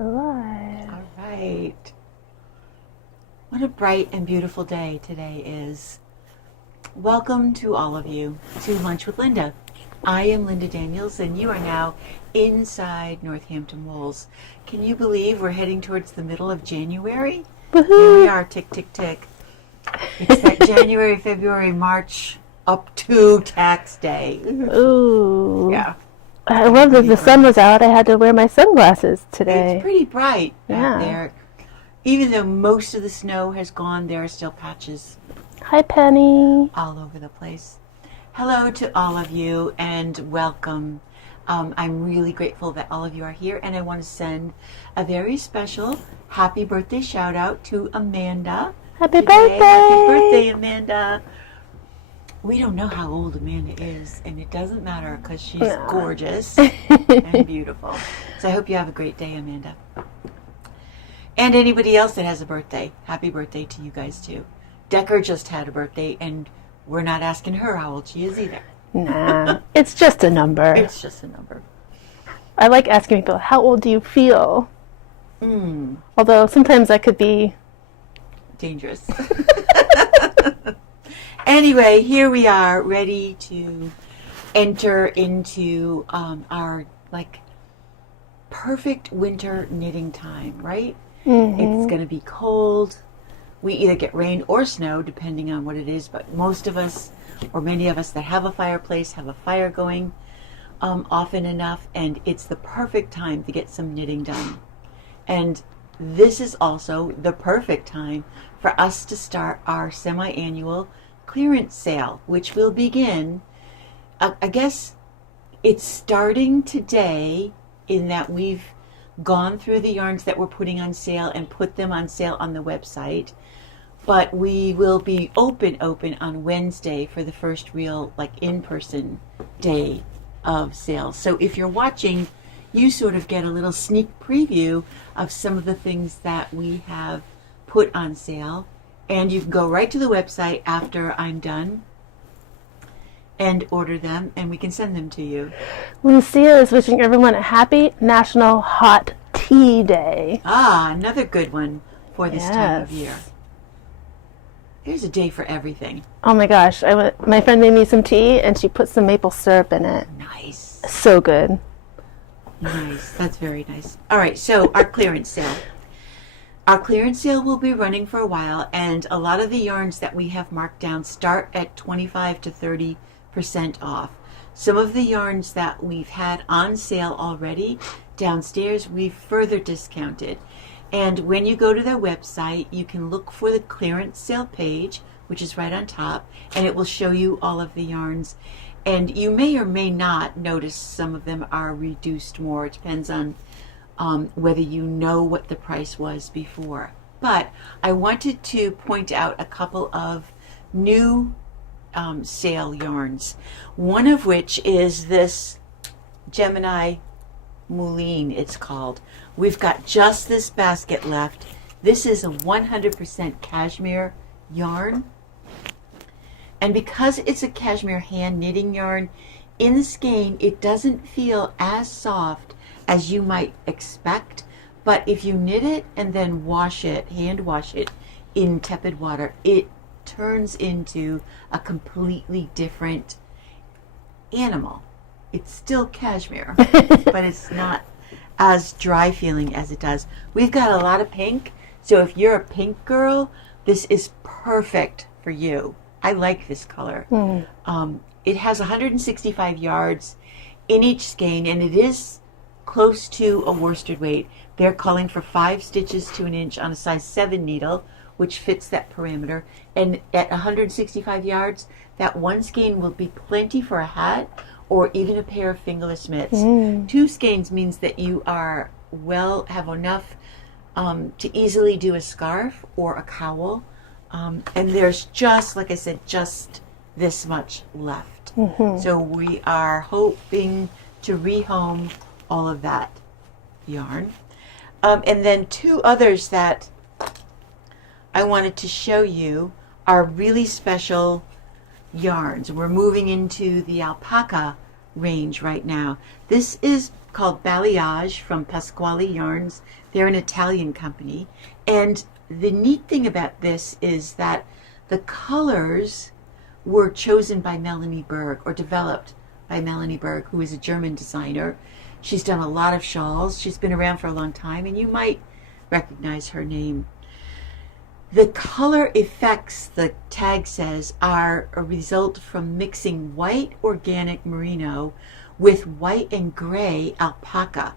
Alive. All right. What a bright and beautiful day today is. Welcome to all of you to Lunch with Linda. I am Linda Daniels, and you are now inside Northampton Wools. Can you believe we're heading towards the middle of January? Woohoo! Here we are, tick, tick, tick. It's that January, February, March, up to tax day. Ooh. Yeah. I love that the sun was out. I had to wear my sunglasses today. It's pretty bright Yeah. out there. Even though most of the snow has gone, there are still patches Hi, Penny. all over the place. Hello to all of you and welcome. I'm really grateful that all of you are here, and I want to send a very special happy birthday shout out to Amanda. Happy today. birthday! Happy birthday, Amanda. We don't know how old Amanda is, and it doesn't matter because she's gorgeous and beautiful. So I hope you have a great day, Amanda. And anybody else that has a birthday, happy birthday to you guys too. Decker just had a birthday, and we're not asking her how old she is either. Nah, it's just a number. It's just a number. I like asking people, how old do you feel? Although sometimes that could be Dangerous. Anyway, here we are, ready to enter into our perfect winter knitting time, right? Mm-hmm. It's going to be cold. We either get rain or snow, depending on what it is, but most of us, or many of us that have a fireplace, have a fire going often enough, and it's the perfect time to get some knitting done. And this is also the perfect time for us to start our semi-annual clearance sale, which will begin, I guess it's starting today, in that we've gone through the yarns that we're putting on sale and put them on sale on the website. But we will be open on Wednesday for the first real in-person day of sales. So if you're watching, you sort of get a little sneak preview of some of the things that we have put on sale. And you can go right to the website after I'm done and order them, and we can send them to you. Lucia is wishing everyone a happy National Hot Tea Day. Ah, another good one for this time of Yes. year. There's a day for everything. Oh my gosh, my friend made me some tea and she put some maple syrup in it. Nice. So good. Nice. That's very nice. All right, so our clearance sale. Our clearance sale will be running for a while, and a lot of the yarns that we have marked down start at 25 to 30% off. Some of the yarns that we've had on sale already downstairs, we've further discounted. And when you go to their website, you can look for the clearance sale page, which is right on top, and it will show you all of the yarns. And you may or may not notice some of them are reduced more. It depends on whether you know what the price was before. But I wanted to point out a couple of new sale yarns. One of which is this Gemini Moulin, it's called. We've got just this basket left. This is a 100% cashmere yarn. And because it's a cashmere hand knitting yarn, in the skein it doesn't feel as soft as you might expect. But if you knit it and then wash it, hand wash it in tepid water, it turns into a completely different animal. It's still cashmere, but it's not as dry feeling as it does. We've got a lot of pink, so if you're a pink girl, this is perfect for you. I like this color. It has 165 yards in each skein, and it is close to a worsted weight. They're calling for 5 stitches to an inch on a size 7 needle, which fits that parameter. And at 165 yards, that one skein will be plenty for a hat or even a pair of fingerless mitts. 2 skeins means that you are have enough to easily do a scarf or a cowl. And there's just, like I said, just this much left. So we are hoping to rehome all of that yarn. And then 2 others that I wanted to show you are really special yarns. We're moving into the alpaca range right now. This is called Balayage from Pasquale Yarns. They're an Italian company. And the neat thing about this is that the colors were chosen by Melanie Berg, or developed by Melanie Berg, who is a German designer. She's done a lot of shawls. She's been around for a long time, and you might recognize her name. The color effects, the tag says, are a result from mixing white organic merino with white and gray alpaca,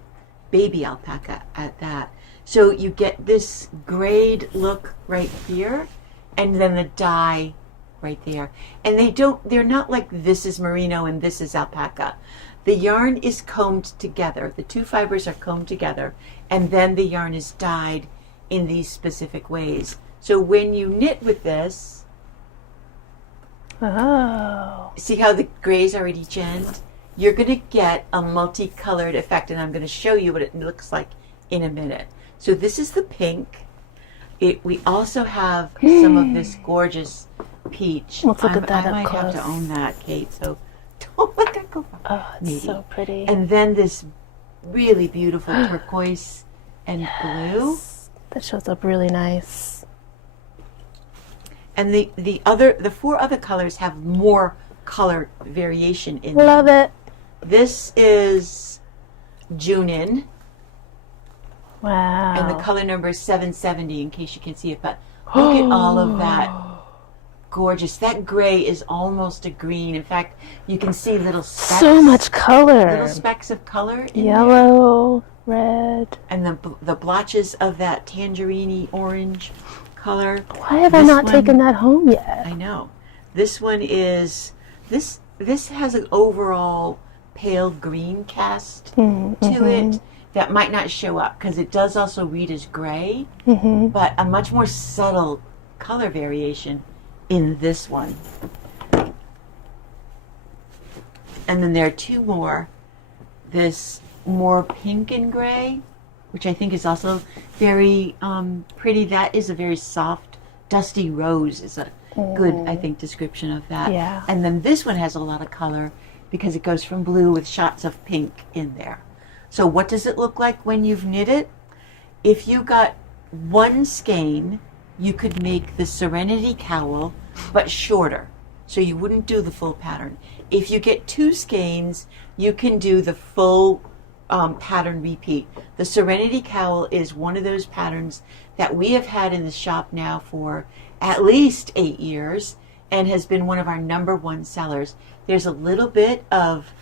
baby alpaca at that. So you get this grayed look right here, and then the dye right there. And they're not like this is merino and this is alpaca. The yarn is combed together. The two fibers are combed together, and then the yarn is dyed in these specific ways. So when you knit with this, see how the grays are at each end? You're going to get a multicolored effect, and I'm going to show you what it looks like in a minute. So this is the pink. We also have some of this gorgeous peach. Let's look at that I up might close. have to own that, Kate, so don't let that go by. Oh, it's so pretty. And then this really beautiful turquoise and blue. That shows up really nice. And the four other colors have more color variation in them. Love it. This is Junin, Wow. and the color number is 770 in case you can see it, but look at all of that. Gorgeous. That gray is almost a green. In fact, you can see little specks. So much color. Little specks of color in Yellow, red. and the blotches of that tangerine orange color. Why have I not taken that home yet? I know. This one is this has an overall pale green cast to it that might not show up because it does also read as gray, but a much more subtle color variation in this one. And then there are two more. This more pink and gray, which I think is also very pretty. That is a very soft, dusty rose is a good, I think, description of that. Yeah. And then this one has a lot of color because it goes from blue with shots of pink in there. So what does it look like when you've knit it? If you got one skein, you could make the Serenity cowl, but shorter. So you wouldn't do the full pattern. If you get two skeins, you can do the full pattern repeat. The Serenity cowl is one of those patterns that we have had in the shop now for at least 8 years and has been one of our #1 sellers. There's a little bit of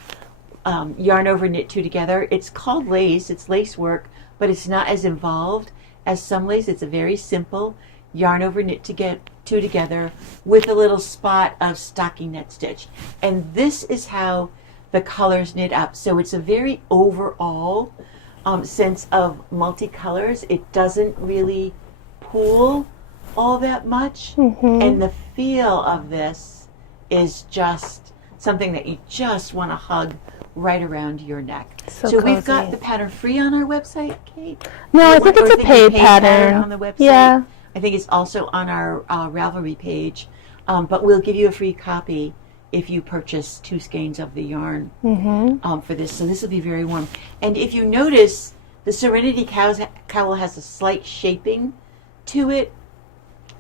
yarn over knit two together. It's called lace. It's lace work, but it's not as involved as some lace. It's a very simple yarn over knit to get two together with a little spot of stocking net stitch. And this is how the colors knit up. So it's a very overall sense of multicolors. It doesn't really pool all that much. And the feel of this is just something that you just want to hug right around your neck. So we've got cozy. the pattern free on our website, Kate? No, I think Or it's a paid pattern. on the website. Yeah. I think it's also on our Ravelry page. But we'll give you a free copy if you purchase 2 skeins of the yarn for this. So this will be very warm. And if you notice, the Serenity cowl has a slight shaping to it.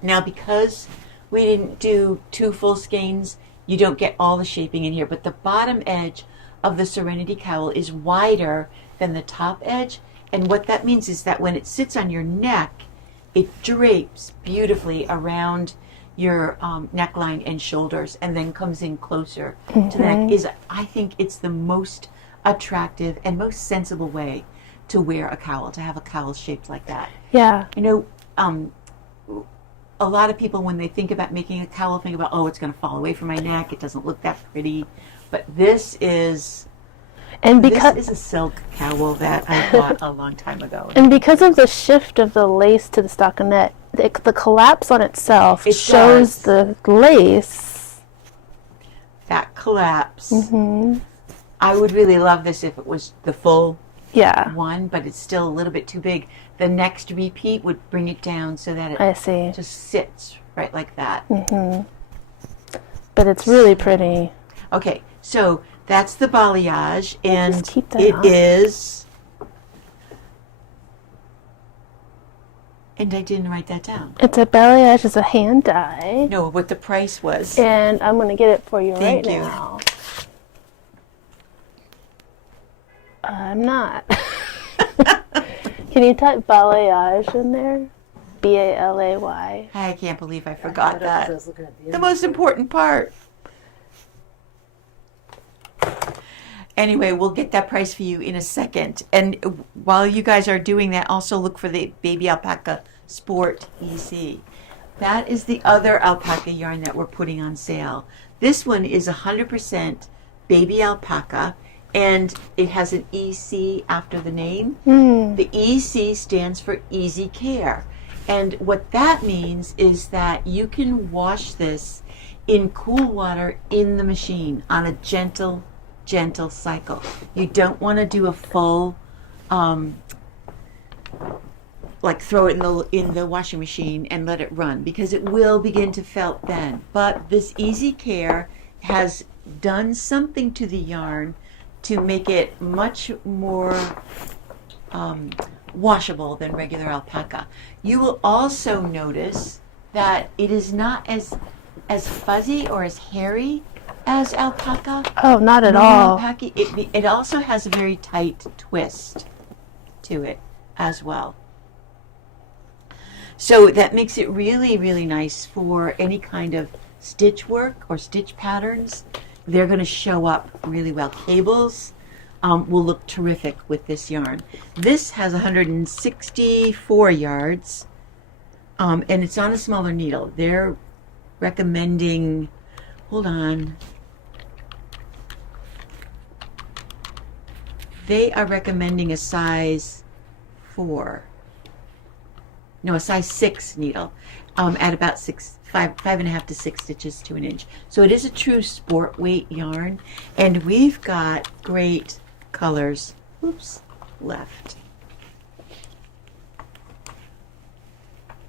Now, because we didn't do 2 full skeins, you don't get all the shaping in here. But the bottom edge of the Serenity cowl is wider than the top edge. And what that means is that when it sits on your neck, it drapes beautifully around your neckline and shoulders and then comes in closer to the neck. I think it's the most attractive and most sensible way to wear a cowl, to have a cowl shaped like that. Yeah. You know, a lot of people, when they think about making a cowl, think about, oh, it's going to fall away from my neck. It doesn't look that pretty. But this is a silk cowl that I bought a long time ago. And because of the shift of the lace to the stockinette, the collapse on itself shows the lace. That collapse. I would really love this if it was the full one, but it's still a little bit too big. The next repeat would bring it down so that it just sits right like that. But it's really pretty. Okay, so That's the balayage, and Just keep that it on. is. And I didn't write that down. It's a balayage. It's a hand dye. No, what the price was. And I'm going to get it for you Thank right you. now. I'm not. Can you type balayage in there? B-A-L-A-Y. I can't believe I forgot that. The most important part. Anyway, we'll get that price for you in a second. And while you guys are doing that, also look for the Baby Alpaca Sport EC. That is the other alpaca yarn that we're putting on sale. This one is 100% baby alpaca, and it has an EC after the name. The EC stands for Easy Care. And what that means is that you can wash this in cool water in the machine on a gentle cycle. You don't want to do a full, like throw it in the washing machine and let it run, because it will begin to felt then. But this Easy Care has done something to the yarn to make it much more washable than regular alpaca. You will also notice that it is not as fuzzy or as hairy as alpaca. Oh, not at Normal all. alpaca, it also has a very tight twist to it as well. So that makes it really, really nice for any kind of stitch work or stitch patterns. They're going to show up really well. Cables will look terrific with this yarn. This has 164 yards, and it's on a smaller needle. They're recommending, hold on, they are recommending a size 4. No, a size 6 needle at about 5.5 to 6 stitches to an inch. So it is a true sport weight yarn, and we've got great colors. Oops, left.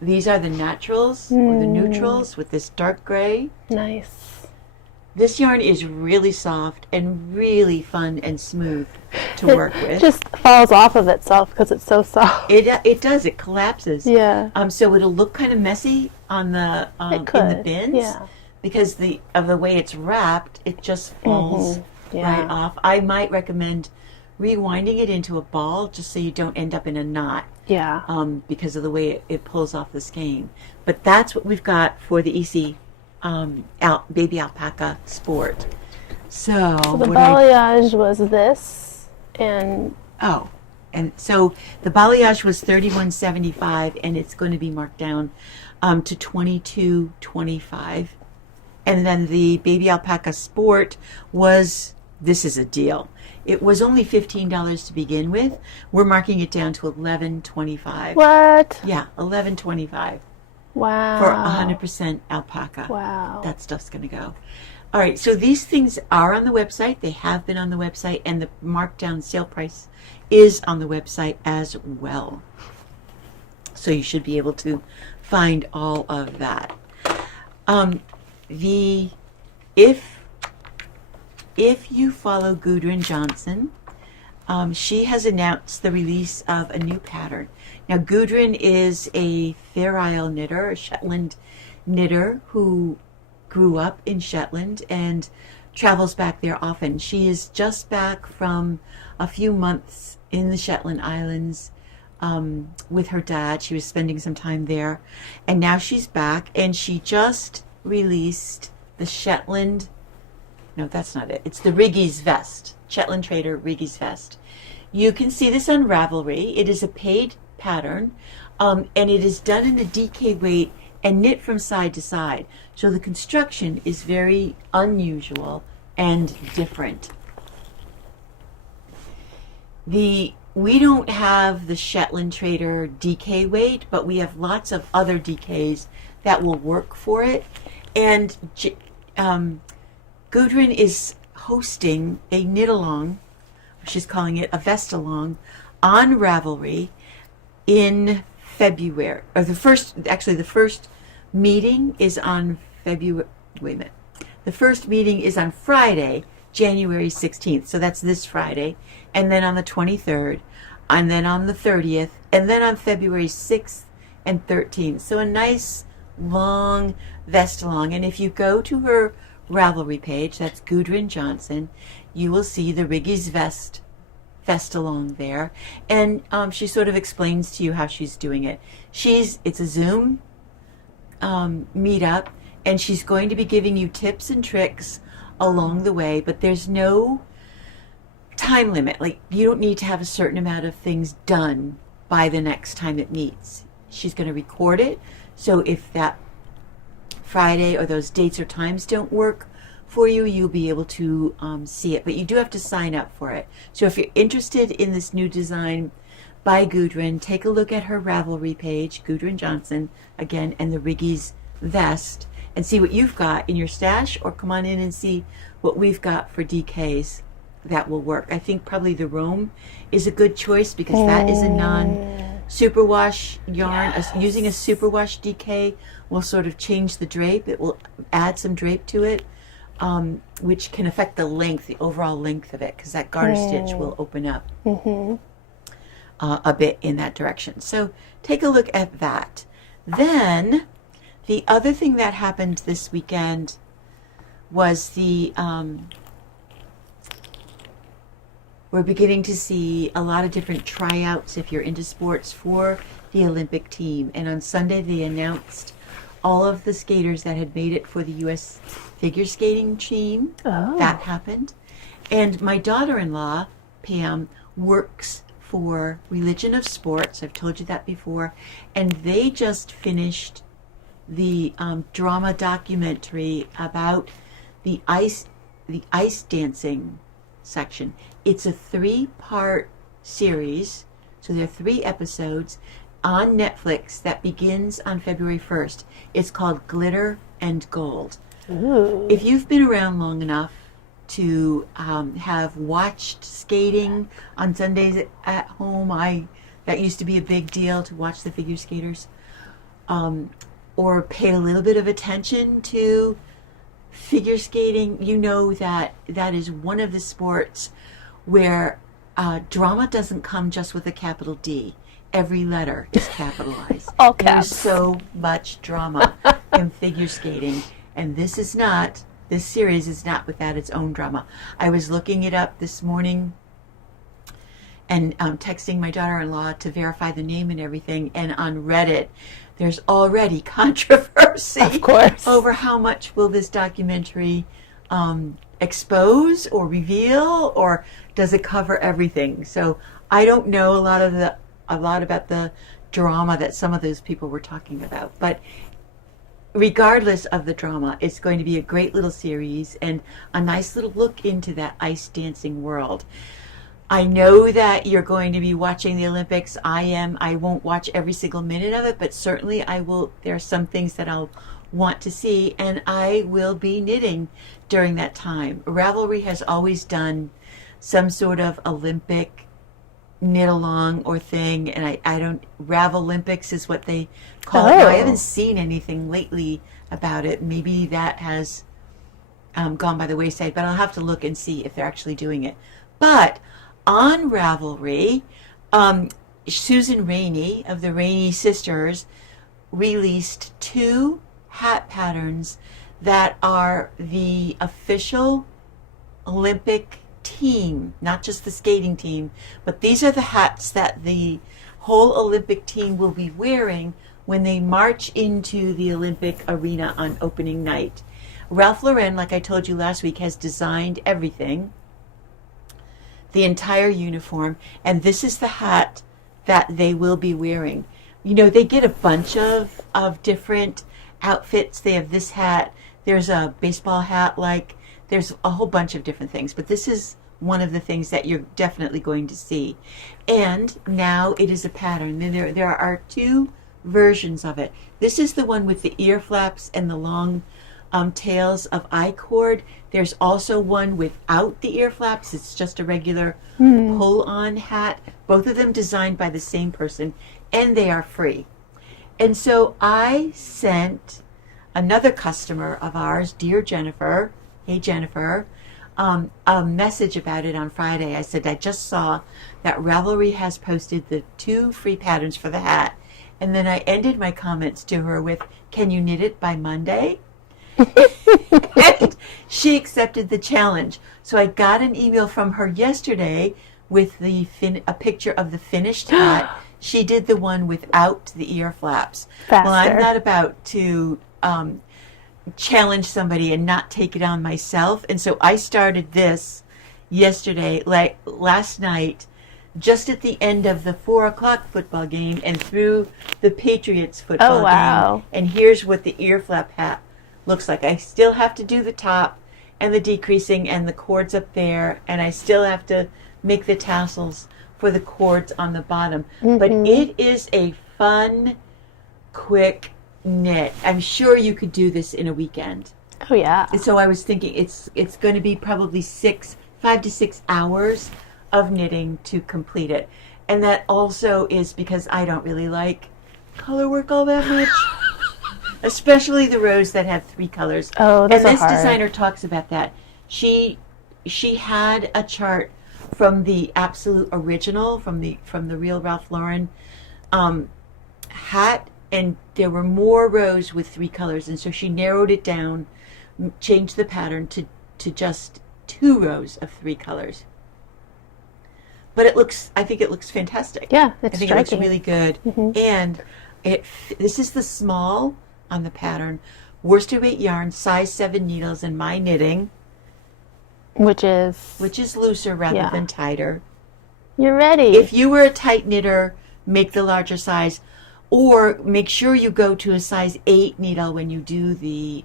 These are the naturals or the neutrals with this dark gray. Nice. This yarn is really soft and really fun and smooth to work with. It just falls off of itself because it's so soft. It does. It collapses. Yeah. So it'll look kind of messy on the in the bins. Yeah. Because of the way it's wrapped, it just falls right off. I might recommend rewinding it into a ball just so you don't end up in a knot. Yeah. Because of the way it pulls off the skein. But that's what we've got for the EC Baby Alpaca Sport. So the balayage was this, and and so the balayage was $31.75, and it's going to be marked down to $22.25. And then the Baby Alpaca Sport was, this is a deal. It was only $15 to begin with. We're marking it down to $11.25. what? Yeah, $11.25 Wow. for 100% alpaca. Wow. That stuff's going to go. All right, so these things are on the website. They have been on the website, and the markdown sale price is on the website as well. So you should be able to find all of that. If you follow Gudrun Johnson, she has announced the release of a new pattern. Now, Gudrun is a Fair Isle knitter, a Shetland knitter who grew up in Shetland and travels back there often. She is just back from a few months in the Shetland Islands with her dad. She was spending some time there, and now she's back, and she just released the Shetland, no, that's not it. It's the Riggy's vest, Shetland Trader Riggy's vest. You can see this on Ravelry. It is a paid pattern, and it is done in a DK weight and knit from side to side. So the construction is very unusual and different. We don't have the Shetland Trader DK weight, but we have lots of other DKs that will work for it. And Gudrun is hosting a knit along, she's calling it a vest along, on Ravelry in February, or the first meeting is on February, wait a minute. The first meeting is on Friday, January 16th. So that's this Friday. And then on the 23rd. And then on the 30th. And then on February 6th and 13th. So a nice long vest-along. And if you go to her Ravelry page, that's Gudrun Johnson, you will see the Riggy's vest-along there. And she sort of explains to you how she's doing it. It's a Zoom meetup, and she's going to be giving you tips and tricks along the way, but there's no time limit. Like, you don't need to have a certain amount of things done by the next time it meets. She's going to record it, so if that Friday or those dates or times don't work for you, you'll be able to see it, but you do have to sign up for it. So if you're interested in this new design by Gudrun, take a look at her Ravelry page, Gudrun Johnson, again, and the Riggy's vest, and see what you've got in your stash, or come on in and see what we've got for DKs that will work. I think probably the Rome is a good choice because that is a non-superwash yarn. Yes. Using a superwash DK will sort of change the drape. It will add some drape to it, which can affect the length, the overall length of it, because that garter stitch will open up a bit in that direction. So take a look at that. Then the other thing that happened this weekend was we're beginning to see a lot of different tryouts, if you're into sports, for the Olympic team. And on Sunday they announced all of the skaters that had made it for the U.S. figure skating team. Oh. That happened. And my daughter-in-law, Pam, works for Religion of Sports. I've told you that before. And they just finished the drama documentary about the ice dancing section. It's a 3-part series, so there are 3 episodes on Netflix that begins on February 1st. It's called Glitter and Gold. Ooh. If you've been around long enough to have watched skating on Sundays at home, that used to be a big deal to watch the figure skaters, or paid a little bit of attention to figure skating, you know that that is one of the sports where drama doesn't come just with a capital D. Every letter is capitalized. All There's caps. so much drama in figure skating, and this series is not without its own drama. I was looking it up this morning and texting my daughter-in-law to verify the name and everything, and on Reddit there's already controversy, Of course. over how much will this documentary expose or reveal, or does it cover everything? So I don't know a lot about the drama that some of those people were talking about, but regardless of the drama, it's going to be a great little series and a nice little look into that ice dancing world. I know that you're going to be watching the Olympics. I am. I won't watch every single minute of it, but certainly I will. There are some things that I'll want to see, and I will be knitting during that time. Ravelry has always done some sort of Olympic knit along or thing, and I don't, Ravelympics is what they call it now. I haven't seen anything lately about it. Maybe that has gone by the wayside, but I'll have to look and see if they're actually doing it. But on Ravelry, Susan Rainey of the Rainey Sisters released 2 hat patterns that are the official Olympic team, not just the skating team, but these are the hats that the whole Olympic team will be wearing when they march into the Olympic arena on opening night. Ralph Lauren, like I told you last week, has designed everything, the entire uniform, and this is the hat that they will be wearing. You know, they get a bunch of different outfits. They have this hat, there's a baseball hat, there's a whole bunch of different things, but this is one of the things that you're definitely going to see. And now it is a pattern. There are 2 versions of it. This is the one with the ear flaps and the long tails of I-cord. There's also one without the ear flaps. It's just a regular pull-on hat. Both of them designed by the same person, and they are free. And so I sent another customer of ours, dear Jennifer, hey Jennifer, a message about it on Friday. I said, I just saw that Ravelry has posted the 2 free patterns for the hat. And then I ended my comments to her with, can you knit it by Monday? And she accepted the challenge. So I got an email from her yesterday with a picture of the finished hat. She did the one without the ear flaps. Faster. Well, I'm not about to challenge somebody and not take it on myself. And so I started this yesterday, like last night, just at the end of the 4:00 football game and through the Patriots football game. And here's what the ear flap hat looks like. I still have to do the top and the decreasing and the cords up there, and I still have to make the tassels for the cords on the bottom. But it is a fun, quick knit. I'm sure you could do this in a weekend. Oh yeah. And so I was thinking it's going to be probably 5 to 6 hours of knitting to complete it. And that also is because I don't really like color work all that much. Especially the rows that have 3 colors. Oh, those and this are hard. designer talks about that. She had a chart from the absolute original, from the real Ralph Lauren hat, and there were more rows with 3 colors, and so she narrowed it down, changed the pattern to just 2 rows of 3 colors. But I think it looks fantastic. Yeah, it's I think striking. it looks really good. And this is the small on the pattern, worsted weight yarn, size 7 needles, and my knitting, which is looser rather than tighter. You're ready. If you were a tight knitter, make the larger size, or make sure you go to a size 8 needle when you do the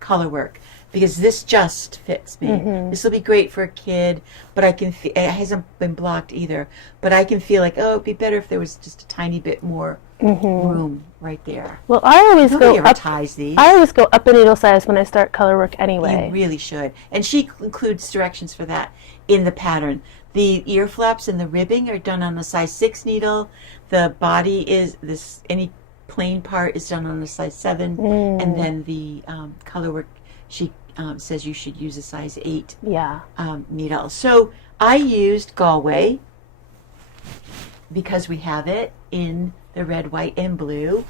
color work, because this just fits me. This will be great for a kid, but it hasn't been blocked either. But I can feel like, it'd be better if there was just a tiny bit more room right there. Well, I always Nobody go ever up. ties these. I always go up a needle size when I start color work anyway. You really should. And she includes directions for that in the pattern. The ear flaps and the ribbing are done on the size 6 needle. The body is any plain part is done on the size 7, and then the color work, she says you should use a size 8 needle. So I used Galway because we have it in the red, white, and blue.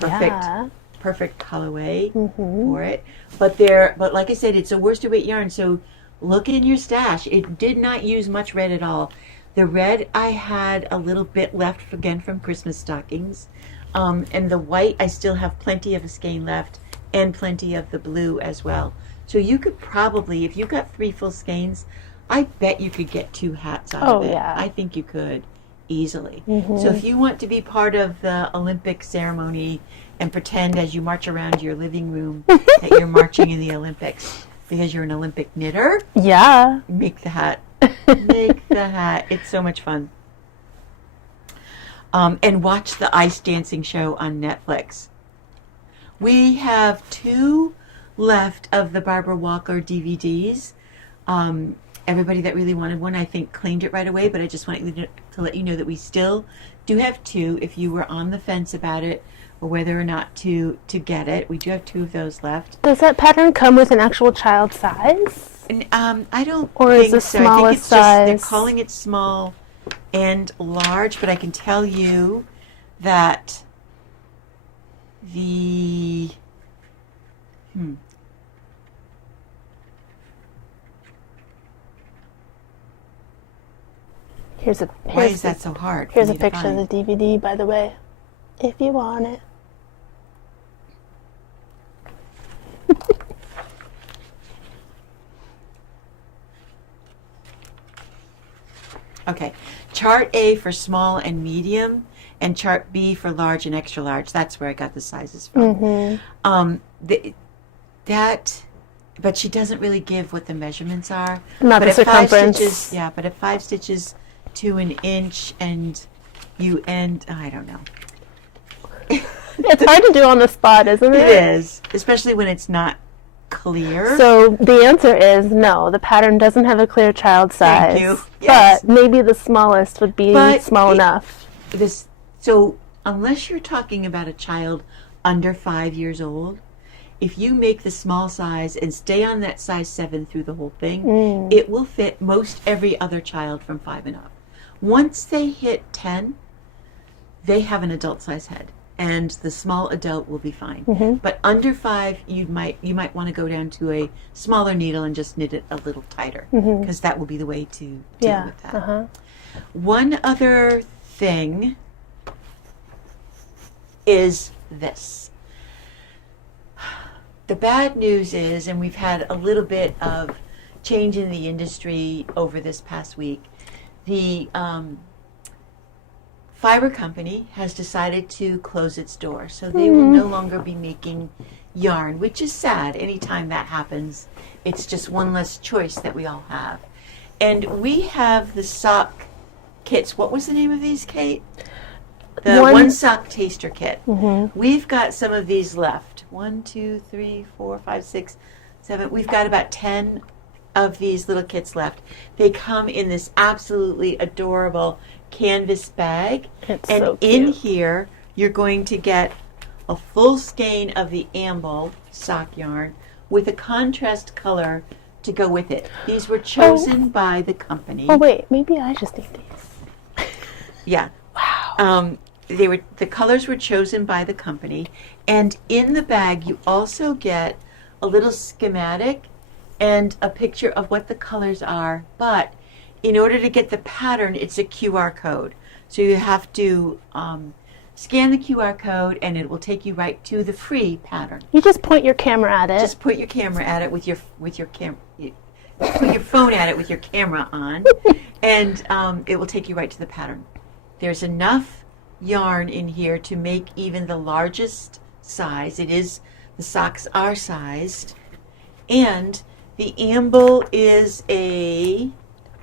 Perfect colorway for it. But like I said, it's a worsted weight yarn, so look in your stash. It did not use much red at all. The red, I had a little bit left again from Christmas stockings. And the white, I still have plenty of a skein left and plenty of the blue as well. So you could probably, if you got 3 full skeins, I bet you could get 2 hats out of it. Yeah. I think you could easily. So if you want to be part of the Olympic ceremony and pretend as you march around your living room that you're marching in the Olympics because you're an Olympic knitter, make the hat. Make the hat. It's so much fun. And watch the ice dancing show on Netflix. We have 2 left of the Barbara Walker DVDs. Everybody that really wanted one, I think, claimed it right away, but I just wanted to let you know that we still do have 2 if you were on the fence about it or whether or not to get it. We do have 2 of those left. Does that pattern come with an actual child size? And, I don't or think is the so. I think smallest it's just they're size? calling it small and large, but I can tell you that the why is that so hard? for Here's me a to picture find? of the DVD, by the way, if you want it. Okay, chart A for small and medium, and chart B for large and extra large. That's where I got the sizes from. But she doesn't really give what the measurements are. Not but the at 5 circumference. stitches, but at 5 stitches to an inch, and you end. I don't know. It's hard to do on the spot, isn't it? It is, especially when it's not clear. So the answer is no. The pattern doesn't have a clear child size. Thank you. Yes. But maybe the smallest would be small enough. So unless you're talking about a child under 5 years old, if you make the small size and stay on that size 7 through the whole thing, it will fit most every other child from 5 and up. Once they hit 10, they have an adult size head, and the small adult will be fine. But under 5, you might want to go down to a smaller needle and just knit it a little tighter, because that will be the way to deal with that. One other thing is this. The bad news is, and we've had a little bit of change in the industry over this past week, the fiber company has decided to close its doors. So they will no longer be making yarn, which is sad. Anytime that happens, it's just one less choice that we all have. And we have the sock kits. What was the name of these, Kate? The one sock taster kit. We've got some of these left. 1, 2, 3, 4, 5, 6, 7. We've got about 10 of these little kits left. They come in this absolutely adorable canvas bag. It's and so in cute. here, you're going to get a full skein of the amble sock yarn with a contrast color to go with it. These were chosen by the company. Oh wait, maybe I just need these. Yeah. Wow. The colors were chosen by the company, and in the bag you also get a little schematic and a picture of what the colors are, but in order to get the pattern, it's a QR code. So you have to scan the QR code, and it will take you right to the free pattern. You just point your camera at it. Just put your camera at it with your camera. Put your phone at it with your camera on, and it will take you right to the pattern. There's enough yarn in here to make even the largest size. The socks are sized, and the amble is a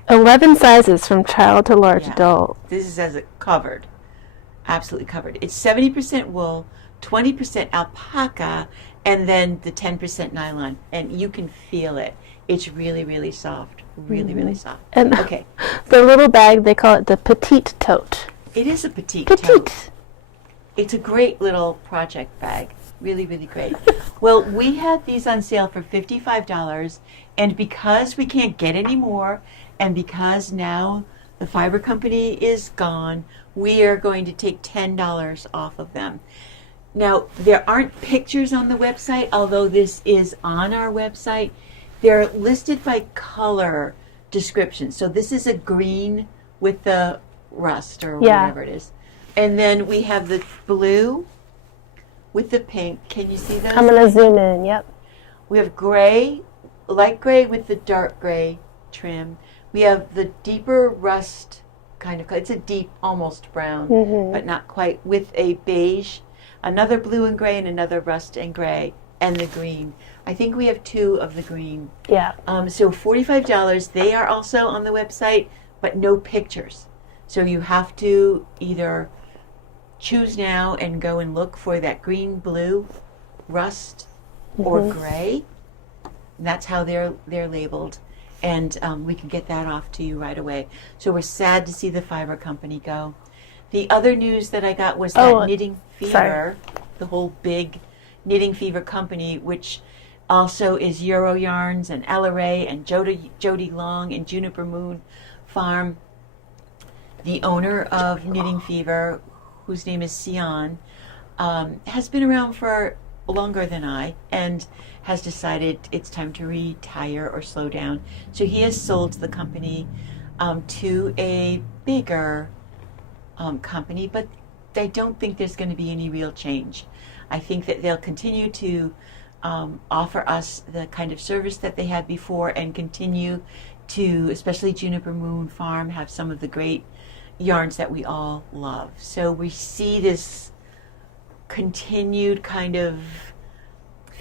11 sizes from child to large adult. This is as it covered, absolutely covered. It's 70% wool, 20% alpaca, and then the 10% nylon, and you can feel it. It's really, really soft, really soft. And okay, the little bag, they call it the Petite Tote. it is a petite Petite. tote. It's a great little project bag. Really, really great. Well, we had these on sale for $55, and because we can't get any more, and because now the fiber company is gone, we are going to take $10 off of them. Now, there aren't pictures on the website, although this is on our website. They're listed by color description. So this is a green with the rust or whatever it is. And then we have the blue with the pink. Can you see those? I'm going to zoom in, yep. We have gray, light gray with the dark gray trim. We have the deeper rust kind of, it's a deep, almost brown, but not quite, with a beige, another blue and gray, and another rust and gray, and the green. I think we have 2 of the green. Yeah. So $45. They are also on the website, but no pictures. So you have to either choose now and go and look for that green, blue, rust, or gray. And that's how they're labeled. And we can get that off to you right away. So we're sad to see the fiber company go. The other news that I got was that Knitting Fever, the whole big Knitting Fever company, which also is Euro Yarns and LRA and Jody Long and Juniper Moon Farm. The owner of Knitting Fever, whose name is Sion, has been around for longer than I, and has decided it's time to retire or slow down. So he has sold the company to a bigger company, but I don't think there's going to be any real change. I think that they'll continue to offer us the kind of service that they had before, and continue to, especially Juniper Moon Farm, have some of the great yarns that we all love. So we see this continued kind of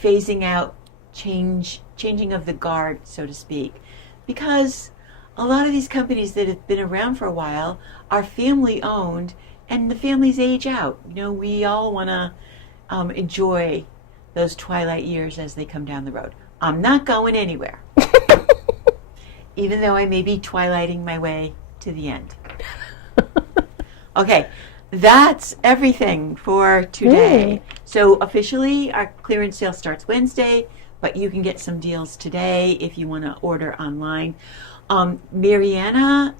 phasing out, changing of the guard, so to speak, because a lot of these companies that have been around for a while are family owned, and the families age out. You know, we all want to enjoy those twilight years as they come down the road. I'm not going anywhere, even though I may be twilighting my way to the end. Okay, that's everything for today. So officially, our clearance sale starts Wednesday, but you can get some deals today if you want to order online. Mariana,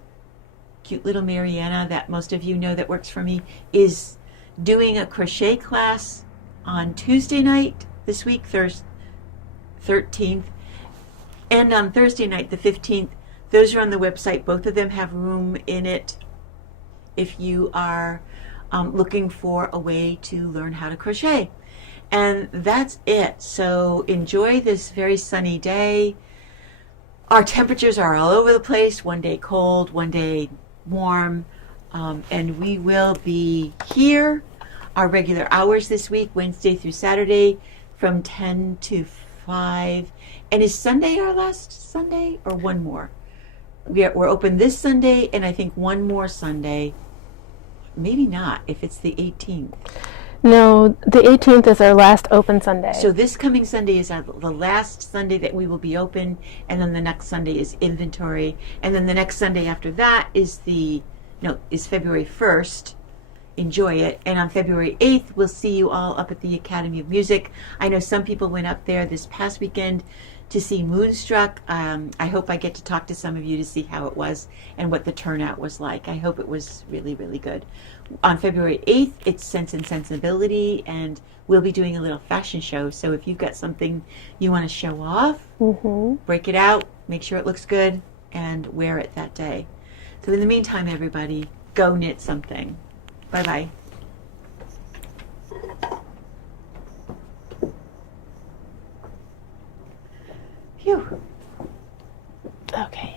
cute little Mariana that most of you know that works for me, is doing a crochet class on Tuesday night this week, 13th, and on Thursday night, the 15th. Those are on the website. Both of them have room in it if you are looking for a way to learn how to crochet. And that's it. So enjoy this very sunny day. Our temperatures are all over the place. One day cold, one day warm. And we will be here, our regular hours this week, Wednesday through Saturday, from 10 to 5. And is Sunday our last Sunday or one more? We're open this Sunday and I think one more Sunday. Maybe not, if it's the 18th. No, the 18th is our last open Sunday. So this coming Sunday is the last Sunday that we will be open, and then the next Sunday is inventory, and then the next Sunday after that is February 1st. Enjoy it. And on February 8th, we'll see you all up at the Academy of Music. I know some people went up there this past weekend to see Moonstruck. I hope I get to talk to some of you to see how it was and what the turnout was like. I hope it was really, really good. On February 8th, it's Sense and Sensibility, and we'll be doing a little fashion show. So if you've got something you want to show off, break it out, make sure it looks good, and wear it that day. So in the meantime, everybody, go knit something. Bye-bye. Phew. Okay.